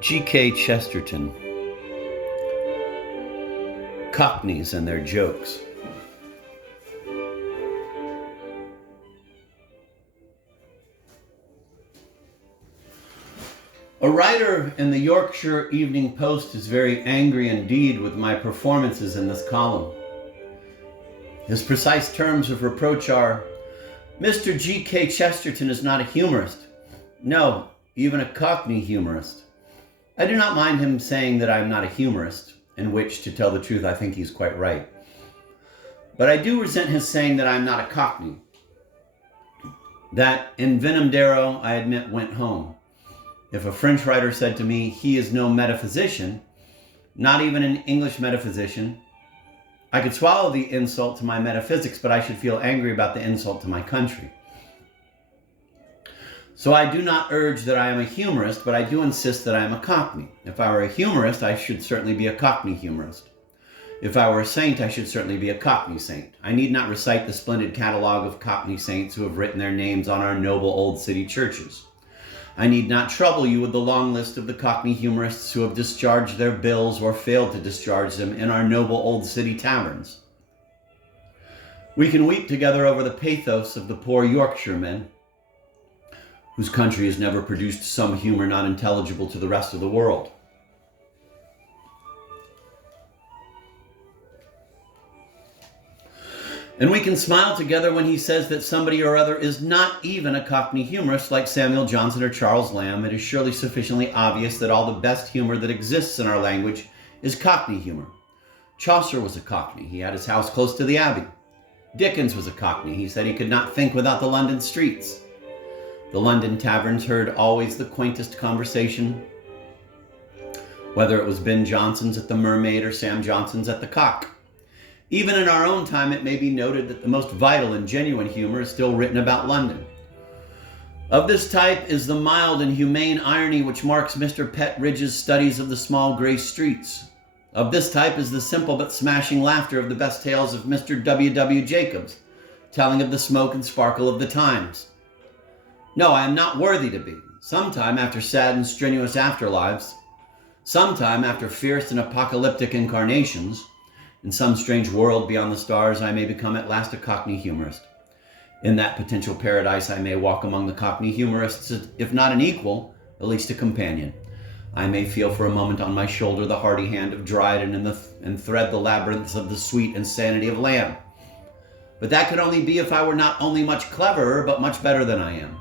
G.K. Chesterton. Cockneys and their jokes. A writer in the Yorkshire Evening Post is very angry indeed with my performances in this column. His precise terms of reproach are, "Mr. G.K. Chesterton is not a humorist. No, even a Cockney humorist." I do not mind him saying that I'm not a humorist, in which, to tell the truth, I think he's quite right. But I do resent his saying that I'm not a Cockney. That envenomdero, I admit, went home. If a French writer said to me, he is no metaphysician, not even an English metaphysician, I could swallow the insult to my metaphysics, but I should feel angry about the insult to my country. So I do not urge that I am a humorist, but I do insist that I am a Cockney. If I were a humorist, I should certainly be a Cockney humorist. If I were a saint, I should certainly be a Cockney saint. I need not recite the splendid catalogue of Cockney saints who have written their names on our noble old city churches. I need not trouble you with the long list of the Cockney humorists who have discharged their bills or failed to discharge them in our noble old city taverns. We can weep together over the pathos of the poor Yorkshiremen, whose country has never produced some humor not intelligible to the rest of the world. And we can smile together when he says that somebody or other is not even a Cockney humorist like Samuel Johnson or Charles Lamb. It is surely sufficiently obvious that all the best humor that exists in our language is Cockney humor. Chaucer was a Cockney. He had his house close to the Abbey. Dickens was a Cockney. He said he could not think without the London streets. The London taverns heard always the quaintest conversation, whether it was Ben Jonson's at the Mermaid or Sam Johnson's at the Cock. Even in our own time, it may be noted that the most vital and genuine humor is still written about London. Of this type is the mild and humane irony which marks Mr. Petridge's studies of the small gray streets. Of this type is the simple but smashing laughter of the best tales of Mr. W. Jacobs, telling of the smoke and sparkle of the times. No, I am not worthy to be. Sometime after sad and strenuous afterlives, sometime after fierce and apocalyptic incarnations, in some strange world beyond the stars, I may become at last a Cockney humorist. In that potential paradise, I may walk among the Cockney humorists, if not an equal, at least a companion. I may feel for a moment on my shoulder the hearty hand of Dryden and thread the labyrinths of the sweet insanity of Lamb. But that could only be if I were not only much cleverer, but much better than I am.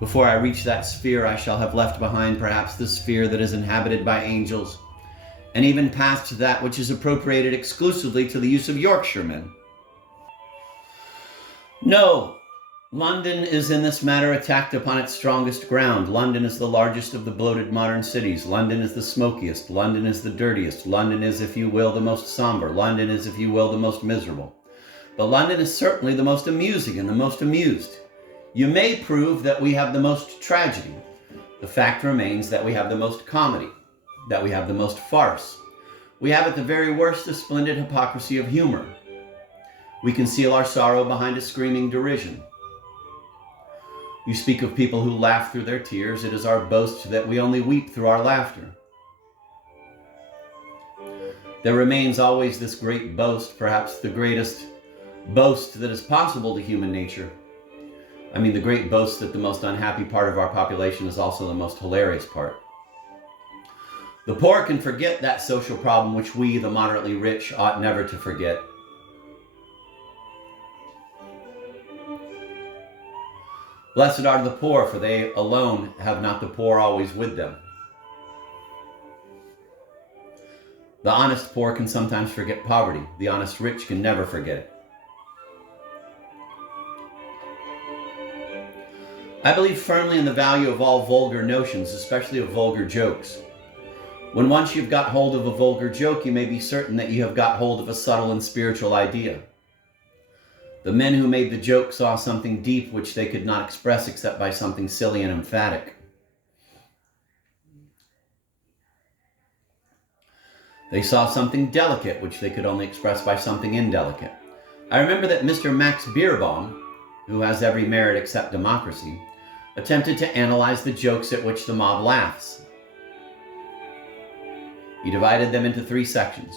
Before I reach that sphere, I shall have left behind perhaps the sphere that is inhabited by angels, and even past that which is appropriated exclusively to the use of Yorkshiremen. No, London is in this matter attacked upon its strongest ground. London is the largest of the bloated modern cities. London is the smokiest. London is the dirtiest. London is, if you will, the most somber. London is, if you will, the most miserable. But London is certainly the most amusing and the most amused. You may prove that we have the most tragedy. The fact remains that we have the most comedy, that we have the most farce. We have at the very worst a splendid hypocrisy of humor. We conceal our sorrow behind a screaming derision. You speak of people who laugh through their tears. It is our boast that we only weep through our laughter. There remains always this great boast, perhaps the greatest boast that is possible to human nature. I mean, the great boast that the most unhappy part of our population is also the most hilarious part. The poor can forget that social problem which we, the moderately rich, ought never to forget. Blessed are the poor, for they alone have not the poor always with them. The honest poor can sometimes forget poverty. The honest rich can never forget it. I believe firmly in the value of all vulgar notions, especially of vulgar jokes. When once you've got hold of a vulgar joke, you may be certain that you have got hold of a subtle and spiritual idea. The men who made the joke saw something deep which they could not express except by something silly and emphatic. They saw something delicate which they could only express by something indelicate. I remember that Mr. Max Beerbohm, who has every merit except democracy, attempted to analyze the jokes at which the mob laughs. He divided them into 3 sections: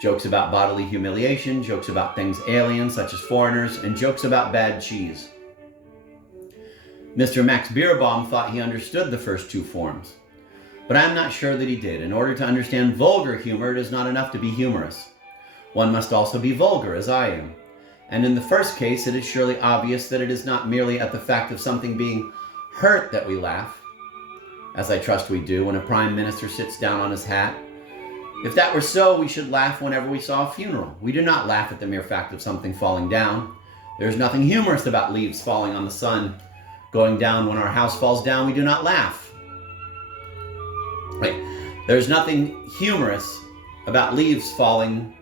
jokes about bodily humiliation, jokes about things alien, such as foreigners, and jokes about bad cheese. Mr. Max Beerbohm thought he understood the first 2 forms, but I am not sure that he did. In order to understand vulgar humor, it is not enough to be humorous. One must also be vulgar, as I am. And in the first case, it is surely obvious that it is not merely at the fact of something being hurt that we laugh, as I trust we do when a prime minister sits down on his hat. If that were so, we should laugh whenever we saw a funeral. We do not laugh at the mere fact of something falling down. There is nothing humorous about leaves falling on the sun going down. When our house falls down, we do not laugh. Right. There's nothing humorous about leaves falling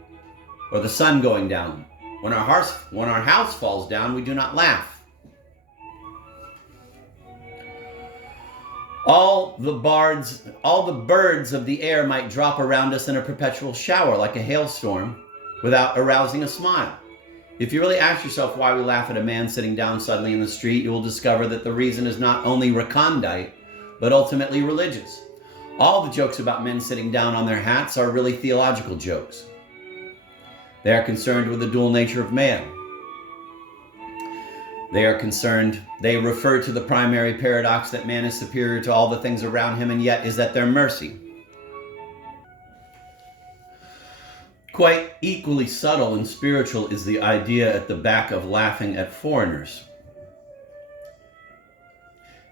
or the sun going down. When our house falls down, we do not laugh. All the birds of the air might drop around us in a perpetual shower like a hailstorm without arousing a smile. If you really ask yourself why we laugh at a man sitting down suddenly in the street, you will discover that the reason is not only recondite, but ultimately religious. All the jokes about men sitting down on their hats are really theological jokes. They are concerned with the dual nature of man. They refer to the primary paradox that man is superior to all the things around him and yet is at their mercy. Quite equally subtle and spiritual is the idea at the back of laughing at foreigners.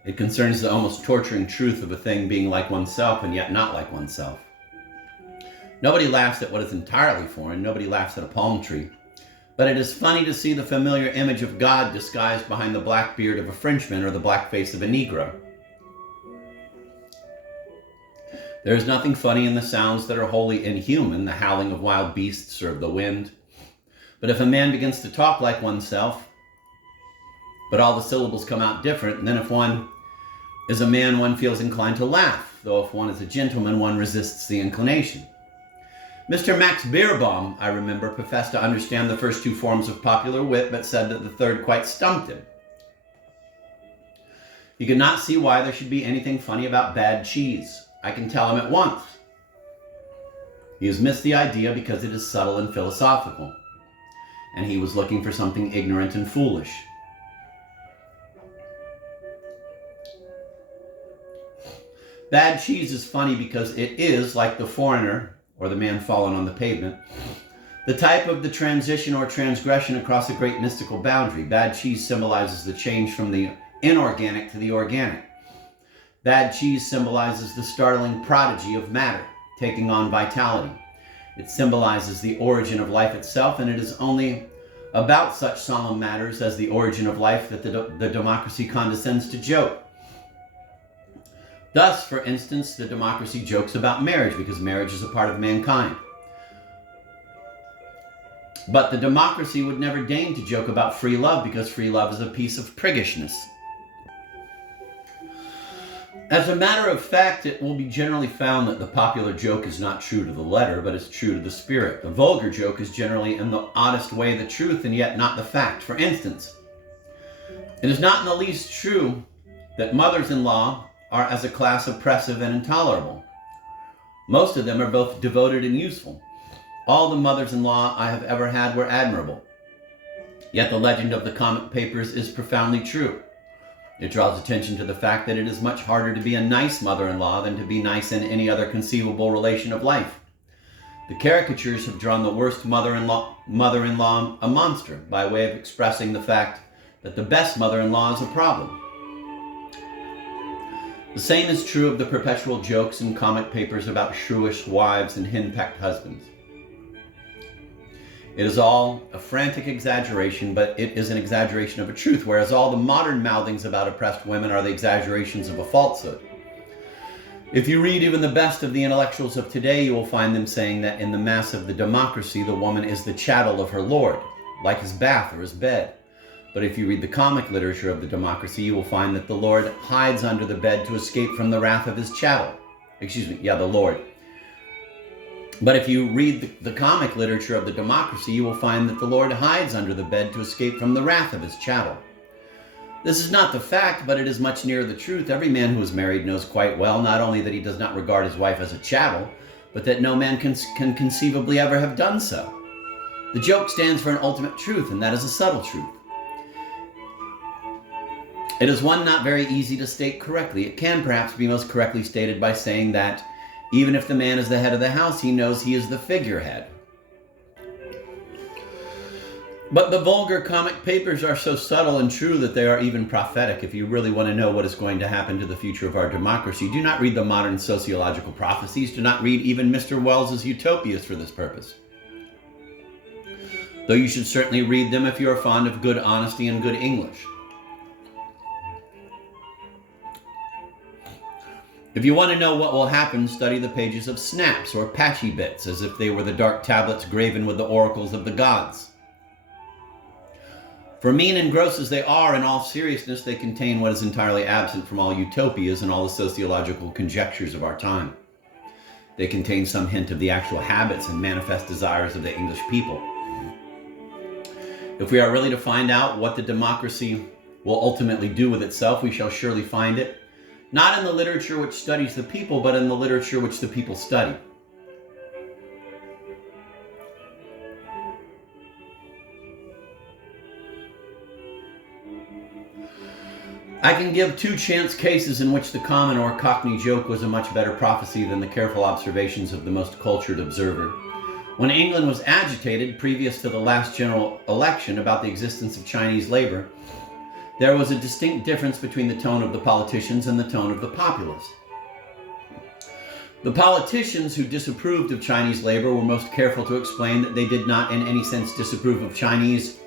It concerns the almost torturing truth of a thing being like oneself and yet not like oneself. Nobody laughs at what is entirely foreign. Nobody laughs at a palm tree. But it is funny to see the familiar image of God disguised behind the black beard of a Frenchman or the black face of a Negro. There is nothing funny in the sounds that are wholly inhuman, the howling of wild beasts or of the wind. But if a man begins to talk like oneself, but all the syllables come out different, then if one is a man, one feels inclined to laugh, though if one is a gentleman, one resists the inclination. Mr. Max Beerbohm, I remember, professed to understand the first 2 forms of popular wit, but said that the third quite stumped him. He could not see why there should be anything funny about bad cheese. I can tell him at once. He has missed the idea because it is subtle and philosophical, and he was looking for something ignorant and foolish. Bad cheese is funny because it is, like the foreigner, or the man fallen on the pavement, the type of the transition or transgression across a great mystical boundary. Bad cheese symbolizes the change from the inorganic to the organic. Bad cheese symbolizes the startling prodigy of matter, taking on vitality. It symbolizes the origin of life itself, and it is only about such solemn matters as the origin of life that the democracy condescends to joke. Thus, for instance, the democracy jokes about marriage because marriage is a part of mankind. But the democracy would never deign to joke about free love because free love is a piece of priggishness. As a matter of fact, it will be generally found that the popular joke is not true to the letter, but is true to the spirit. The vulgar joke is generally in the oddest way the truth and yet not the fact. For instance, it is not in the least true that mothers-in-law are as a class oppressive and intolerable. Most of them are both devoted and useful. All the mothers-in-law I have ever had were admirable. Yet the legend of the comic papers is profoundly true. It draws attention to the fact that it is much harder to be a nice mother-in-law than to be nice in any other conceivable relation of life. The caricatures have drawn the worst mother-in-law a monster by way of expressing the fact that the best mother-in-law is a problem. The same is true of the perpetual jokes in comic papers about shrewish wives and henpecked husbands. It is all a frantic exaggeration, but it is an exaggeration of a truth, whereas all the modern mouthings about oppressed women are the exaggerations of a falsehood. If you read even the best of the intellectuals of today, you will find them saying that in the mass of the democracy, the woman is the chattel of her lord, like his bath or his bed. But if you read the comic literature of the democracy, you will find that the Lord hides under the bed to escape from the wrath of his chattel. The Lord. But if you read the comic literature of the democracy, you will find that the Lord hides under the bed to escape from the wrath of his chattel. This is not the fact, but it is much nearer the truth. Every man who is married knows quite well not only that he does not regard his wife as a chattel, but that no man can conceivably ever have done so. The joke stands for an ultimate truth, and that is a subtle truth. It is one not very easy to state correctly. It can perhaps be most correctly stated by saying that even if the man is the head of the house, he knows he is the figurehead. But the vulgar comic papers are so subtle and true that they are even prophetic. If you really want to know what is going to happen to the future of our democracy, do not read the modern sociological prophecies. Do not read even Mr. Wells's utopias for this purpose. Though you should certainly read them if you are fond of good honesty and good English. If you want to know what will happen, study the pages of Snaps or Patchy Bits, as if they were the dark tablets graven with the oracles of the gods. For mean and gross as they are, in all seriousness, they contain what is entirely absent from all utopias and all the sociological conjectures of our time. They contain some hint of the actual habits and manifest desires of the English people. If we are really to find out what the democracy will ultimately do with itself, we shall surely find it, not in the literature which studies the people, but in the literature which the people study. I can give two chance cases in which the common or Cockney joke was a much better prophecy than the careful observations of the most cultured observer. When England was agitated, previous to the last general election, about the existence of Chinese labor, there was a distinct difference between the tone of the politicians and the tone of the populace. The politicians who disapproved of Chinese labor were most careful to explain that they did not in any sense disapprove of Chinese.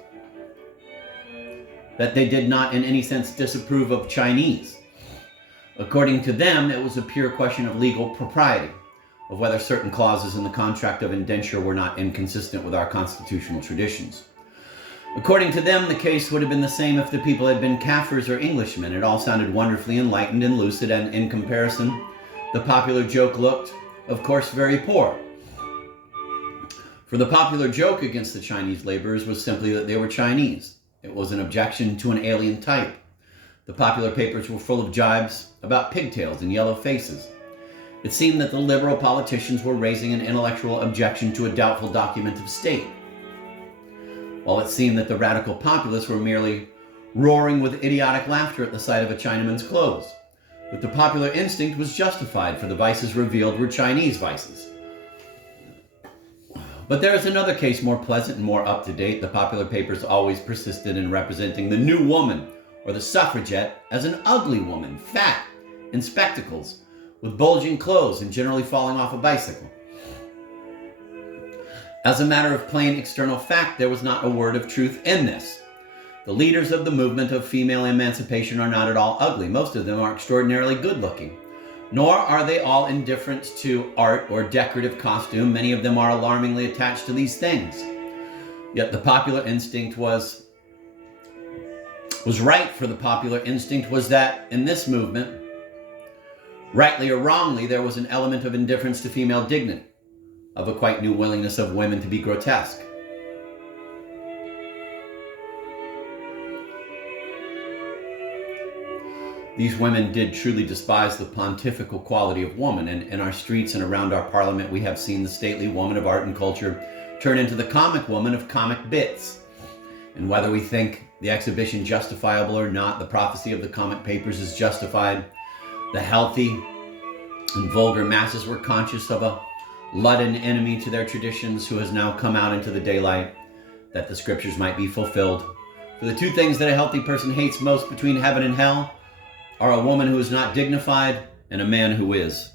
According to them, it was a pure question of legal propriety, of whether certain clauses in the contract of indenture were not inconsistent with our constitutional traditions. According to them, the case would have been the same if the people had been Kaffirs or Englishmen. It all sounded wonderfully enlightened and lucid, and in comparison, the popular joke looked, of course, very poor. For the popular joke against the Chinese laborers was simply that they were Chinese. It was an objection to an alien type. The popular papers were full of jibes about pigtails and yellow faces. It seemed that the liberal politicians were raising an intellectual objection to a doubtful document of state, while it seemed that the radical populace were merely roaring with idiotic laughter at the sight of a Chinaman's clothes. But the popular instinct was justified, for the vices revealed were Chinese vices. But there is another case more pleasant and more up-to-date. The popular papers always persisted in representing the new woman, or the suffragette, as an ugly woman, fat, in spectacles, with bulging clothes and generally falling off a bicycle. As a matter of plain external fact, there was not a word of truth in this. The leaders of the movement of female emancipation are not at all ugly. Most of them are extraordinarily good-looking. Nor are they all indifferent to art or decorative costume. Many of them are alarmingly attached to these things. Yet the popular instinct was right, for the popular instinct was that in this movement, rightly or wrongly, there was an element of indifference to female dignity, of a quite new willingness of women to be grotesque. These women did truly despise the pontifical quality of woman, and in our streets and around our parliament we have seen the stately woman of art and culture turn into the comic woman of comic bits. And whether we think the exhibition justifiable or not, the prophecy of the comic papers is justified. The healthy and vulgar masses were conscious of a leaden enemy to their traditions who has now come out into the daylight, that the scriptures might be fulfilled. For the two things that a healthy person hates most between heaven and hell are a woman who is not dignified and a man who is.